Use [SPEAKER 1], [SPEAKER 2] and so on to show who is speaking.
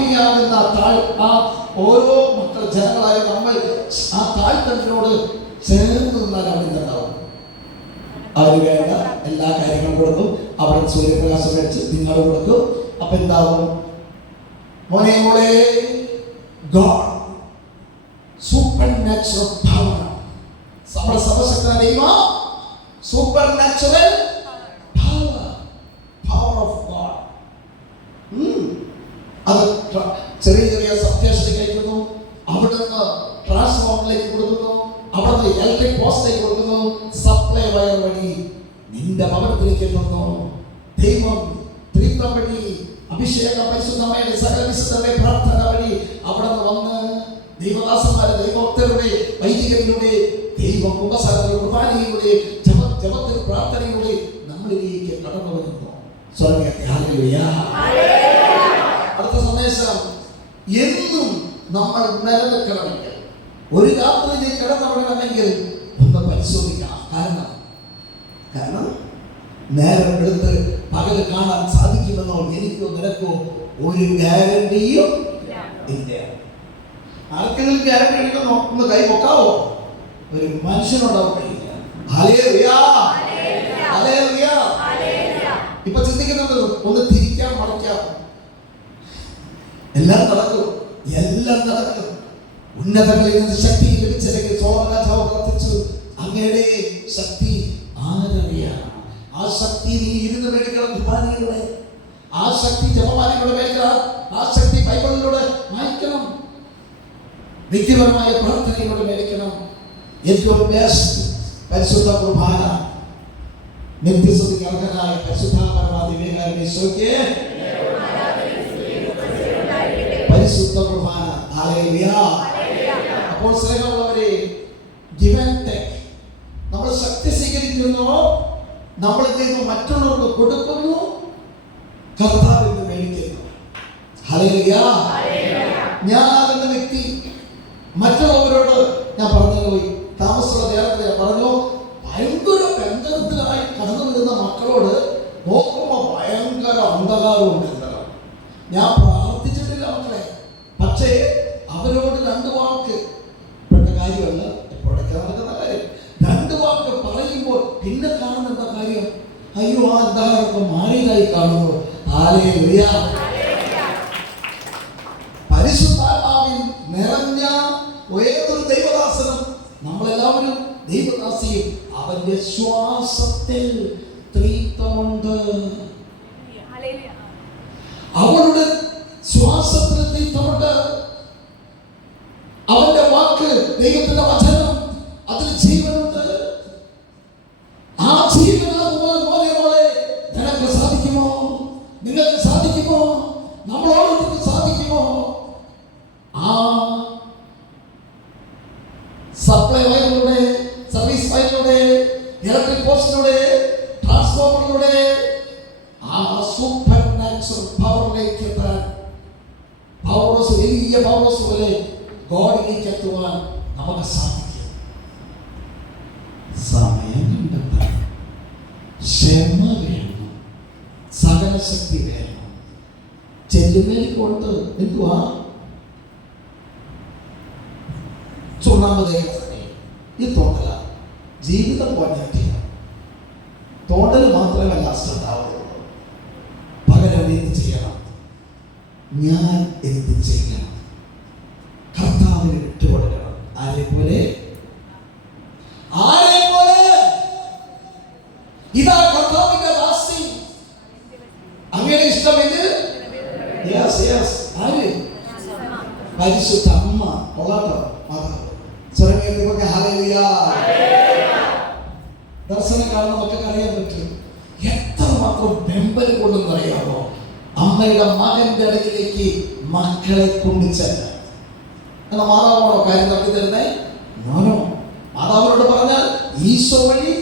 [SPEAKER 1] മഹിയാകുന്ന താഴ് ആ ഓരോ മക്കൾ ജനങ്ങളായ നമ്മൾ ആ താഴ്ത്തണ്ടിനോട് ചേർന്ന് നിന്നാൽ അവിടെ ഉണ്ടാവും അവർ വേണ്ട എല്ലാ കാര്യങ്ങളും കൊടുക്കും. അവിടെ സൂര്യപ്രകാശം കഴിച്ച് നിങ്ങൾ കൊടുക്കും. അപ്പൊ എന്താവും? മോനെ മോളെ സൂപ്പർ നാച്ചുറൽ പവർ നമ്മുടെ സർവശക്തന ദൈവം supernatural power of God അത് ട്രാൻസ്ഫോമറിലേക്ക് കൊടുക്കുന്നു. അവിടുന്ന് ഇലക്ട്രിക് പോസ്റ്റിലേക്ക് കൊടുക്കുന്നു. സപ്ലൈ വയർ വഴി നിന്റെ ഭവനത്തിലേക്ക് എത്തുന്നു. ദൈവം ത്രിത്വം വഴി അഭിഷേക പരിശുദ്ധമയുടെ സകല വിശുദ്ധരുടെ പ്രാർത്ഥന വഴി അവിടെ നിന്ന് വന്ന് ദൈവദാസന്മാരെ ദൈവഭക്തരുടെ വൈദികരുടെ ദൈവ ഉപസരങ്ങളുടെ കുർബാനയിലൂടെ ജപ ജപത്തിൽ പ്രാർത്ഥനയിലൂടെ നമ്മളിലേക്ക് കടന്നു വരുന്നു. സ്വർഗത്തെ അടുത്ത സന്ദേശം എന്നും നമ്മൾ നിലനിൽക്കണമെങ്കിൽ ഒരു രാത്രി നീ കിടന്നുറങ്ങണമെങ്കിൽ ഒന്ന് പരിശോധിക്കാം. കാരണം കാരണം നേരം എടുത്ത് പകൽ കാണാൻ സാധിക്കുമെന്നോ എനിക്കോ നിനക്കോ ഒരു ഗ്യാരണ്ടിയും ഇല്ല. ആർക്കെങ്കിലും ഗ്യാരണ്ടി എടുക്കുന്നോ ഒന്ന് കൈ പൊക്കാവോ? ഒരു മനുഷ്യനുണ്ടാവും കഴിയില്ല. ഇപ്പൊ ചിന്തിക്കുന്നത് ഒന്ന് തിരിക്കാം മറിക്കാം എല്ലാം നടക്കും. എല്ലാം ഉന്നതങ്ങളിൽ നിന്ന് ശക്തി ലഭിച്ചില്ലെങ്കിൽ സോമനാഥാവ് പ്രാർത്ഥിച്ചു. അങ്ങയുടെ ശക്തി ആരറിയാം? ആ ശക്തി നീ ഇരുന്ന് മേടിക്കണം കുർബാനയിലൂടെ. ആ ശക്തി ജപമാലയിലൂടെ മേടിക്കണം. ആ ശക്തി ബൈബിളിലൂടെ വായിക്കണം. വ്യക്തിപരമായ പ്രാർത്ഥനയിലൂടെ മേടിക്കണം. ഏറ്റവും ബെസ്റ്റ് പരിശുദ്ധ കുർബാന. നിത്യസ്തുതിക്ക് അർഹനായ പരിശുദ്ധാപരമാതി വിവേകാനന്ദ പരിശുദ്ധ കുർബാന അപ്പോൾ സ്നേഹമുള്ളവരെ ഗിവ് ആൻഡ് ടേക്ക് നമ്മൾ ശക്തി സ്വീകരിക്കുന്നു നമ്മൾ എന്ത് മറ്റുള്ളവർക്ക് കൊടുക്കുന്നു. കർത്താവ് നിന്ന് മേടിക്കുന്നു. എന്ന വ്യക്തി മറ്റുള്ളവരോട് ഞാൻ പറഞ്ഞു പോയി താമസമുള്ള നേരത്തെ ഞാൻ പറഞ്ഞു ഭയങ്കര ബന്ധനത്തിലായി കടന്നു വരുന്ന മക്കളോട് നോക്കുമ്പോൾ ഭയങ്കര അന്ധകാരമുണ്ട് ഞാൻ പക്ഷേ അവരോട് രണ്ട് വാക്ക് പെട്ട കാര്യമല്ല എപ്പോഴൊക്കെ നടക്കുന്ന കാര്യം. രണ്ട് വാക്ക് പറയുമ്പോൾ പിന്നെ കാണുന്ന എന്താ കാര്യം? അയ്യോ ആ അന്ധകാരമൊക്കെ മാറിയതായി കാണുന്നു. ആലേ പരിശുദ്ധാത്മാവിൽ നിറഞ്ഞ ഏതൊരു ദൈവദാസനും നമ്മളെല്ലാവരും ദൈവദാസിയും അവന്റെ ശ്വാസത്തിൽ ത്രീത്വമുണ്ട്. അവളുടെ ശ്വാസത്തിൽ ത്രീത്വമുണ്ട് അവന്റെ വാക്ക് ദൈവത്തിന്റെ വചനം. അതിൽ ജീവനുണ്ട്. ആ പോലെ നിനക്ക് സാധിക്കുമോ? നിങ്ങൾക്ക് സാധിക്കുമോ? നമ്മളോട് സാധിക്കുമോ? ആ സപ്ലൈ വയറിലൂടെ സർവീസ് വയറിലൂടെ ഇലക്ട്രിക് പോസ്റ്റിലൂടെ ട്രാൻസ്ഫോമറിലൂടെ വലിയ പൗലോസ് പോലെ ഗോഡിലേക്ക് എത്തുവാൻ നമുക്ക് സാധിക്കും. സമയം കണ്ടെത്താൻ ക്ഷമ വേണം. വേണം. ചെല്ലുമേൽ കൊടുത്ത് എന്തുവാ? ചുണ്ണാമ്പതേ ഈ തോണ്ടല ജീവിതം പോഞ്ഞിട്ടില്ല തോട്ടൽ മാത്രമേ ലാസ്റ്റ് പകരം ചെയ്യണം? ഞാൻ എന്ത് ചെയ്യണം? വിട്ടുകൊടുക്കണം. ആരെ പോലെ? ആരെ പോലെ? ഇതാ കർത്താവിന്റെ അങ്ങനെ ഇഷ്ടമെങ്കിൽ യെസ് യെസ് ആര്? പരിശുദ്ധ അമ്മ. ദർശനം മക്കൾക്ക് അറിയാൻ പറ്റും. അമ്മയുടെ മകന്റെ അടുക്കിലേക്ക് മക്കളെ കൊണ്ടുചെല്ല എന്നാ മാതാവാണോ കാര്യം നടത്തി തരുന്നേ മാതാവിനോട് പറഞ്ഞാൽ ഈശോ വഴി